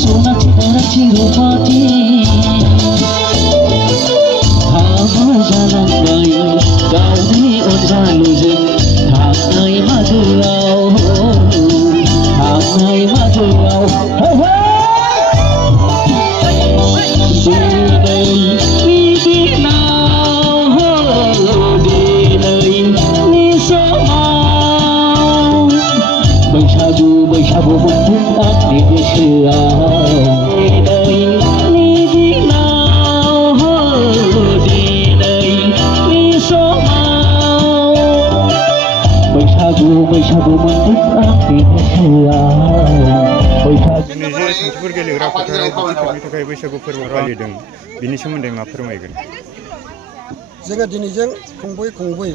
सनाथि बराथि रूपाथि हाबा जालांबाय गावनि अनजालुजों थांनाय मागोआव बैसागु बैसागु बोथोर आंनि गोसोआव दिनैनि दिनाव दिनैनि समाव बैसागु बैसागु बोथोर आंनि गोसोआव दिनै जे सानथिफुर गेलेग्रा फोथाराव गुथिखेबनि थाखाय बैसागु फोरबो फालिदों बिनि सोमोन्दै मा फोरमायगोन? जोङो दिनैजों खुंबोयै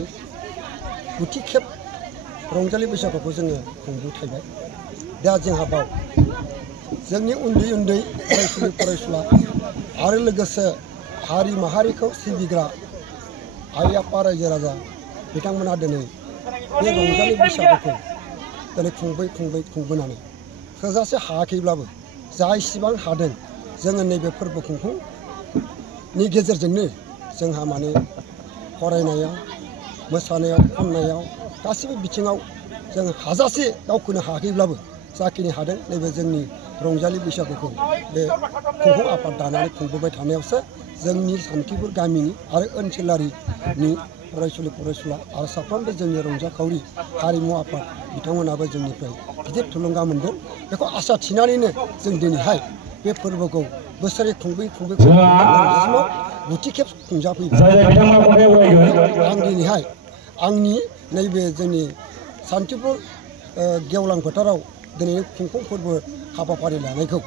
गुथिखेब रंजालि बैसागुखौ जोङो खुंबोथायबाय। दा जोंहा बाव जोंनि उन्दै उन्दै फरायसुलि फरायसुला आरो लोगोसे हारि माहारिखौ सिबिग्रा आइ आफा रायजो राजा बिथांमोनहा दिनै बे रंजालि बैसागुखौ दिनै खुंबोनानै थोजासे हायाखैब्लाबो जा इसेबां हादों जोङो नैबे फोरबो खुंफुंनि गेजेरजोंनो जोंहा माने फरायनायाव मोसानायाव खननायाव गासिबो बिथिङाव जों हाजासे दावखोनो हायाखैब्लाबो जाखिनि हादों नैबे जोंनि रंजालि बैसागुखौ बे खुंफुं आफाद दानानै खुंबोबाय थानायावसो जोंनि सान्थिफुर गामिनि आरो ओनसोलारिनि फरायसुलि फरायसुला आरो साफ्रोमबो जोंनि रंजाखावरि हारिमु आफाद बिथांमोनाबो जोंनिफ्राय गिदिर थुलुंगा मोनदों। बेखौ आसा थिनानैनो जों दिनैहाय बे फोरबोखौ बोसोरै खुंबोयै दासिमाव गुथिखेब खुंजाफैबाय। आं दिनैहाय आंनि नैबे जोंनि सान्थिफुर गेवलां फोथाराव दिनै खुंफुं फोरबो हाबाफारि लानायखौ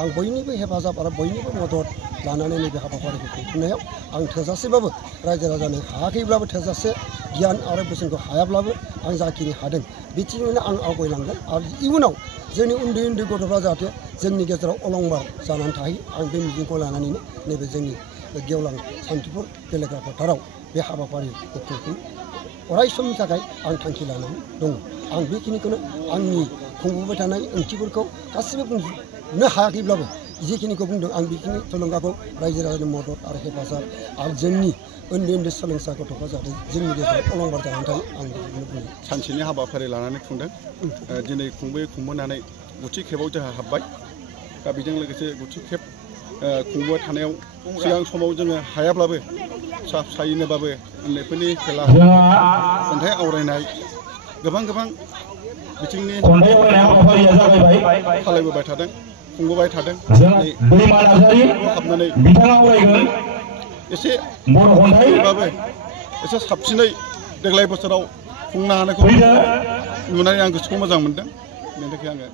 आं बयनिबो हेफाजाब आरो बयनिबो मदद लानानै नैबे हाबाफारिखौ खुंफुंनायाव आं थोजासेबाबो रायजो राजानो हायाखैब्लाबो थोजासे गियान आरो बोसोनखौ हायाब्लाबो आं जाखिनि हादों बिथिङैनो आं आवगायलांगोन आरो इयुनाव जोंनि उन्दै उन्दै गथ'फ्रा जाहाथे जोंनि गेजेराव अलंबार जानानै थायो आं बे मिजिंखौ लानानैनो नैबे जोंनि गेवलां सान्थिफुर गेलेग्रा फोथाराव बे हाबाफारिखौ खुंफुं अराय समनि थाखाय आं थांखि लानानै दङ। आं बेखिनिखौनो आंनि खुंबोबाय थानाय ओंथिफोरखौ गासिबो बुंनो हायाखैब्लाबो जिखिनिखौ बुंदों आं बेखिनि थुलुंगाखौ रायजो राजानि मदद आरो हेफाजाब आरो जोंनि उन्दै उन्दै सोलोंसा गथ'फ्रा जाहाथे जोंनि गेजेराव अलंबार जानानै थायो आं बेखौनो बुङो। सानसेनि हाबाफारि लानानै खुंदों दिनै खुंबोनानै गुथि खेबाव जोंहा हाबबाय। दा बेजों लोगोसे गुथि खेब खुंबोबाय थानायाव सिगां समाव जोङो हायाब्लाबो फिसा फिसायैनोबाबो उन्दैफोरनि खेला खन्थाइ आवरायनाय गोबां बिथिंनि खालायबोबाय थादों खुंबोबाय थादों। हाबनानै एसे एसे साबसिनै देग्लाय बोसोराव खुंनो हानायखौ नुनानै आं गोसोखौ मोजां मोनदों। बेनि थाखाय आङो